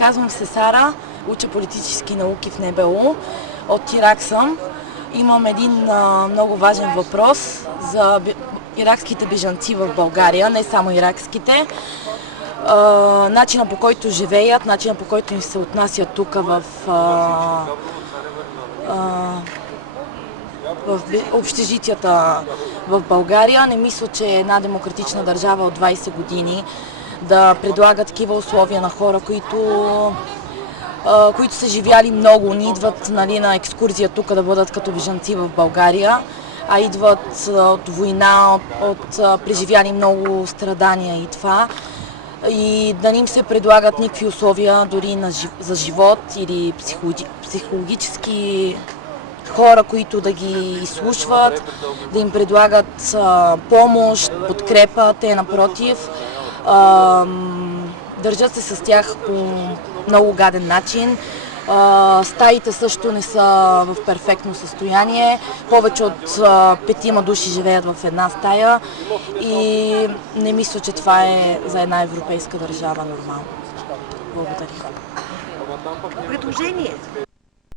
Казвам се Сара, уча политически науки в НБУ. От Ирак съм. Имам един много важен въпрос за иракските бежанци в България, не само иракските. Начина, по който живеят, начина, по който им се отнасят тук в общежитията в България. Не мисля, че една демократична държава от 20 години да предлага такива условия на хора, които са живяли много, не идват на екскурзия тук да бъдат като бежанци в България, а идват от война, от преживяли много страдания и това. И да не им се предлагат никакви условия дори за живот или психологически хора, които да ги изслушват, да им предлагат помощ, подкрепа, те напротив. Държат се с тях по много гаден начин. Стаите също не са в перфектно състояние. Повече от 5 души живеят в една стая и не мисля, че това е за една европейска държава нормално. Благодаря. Предложение.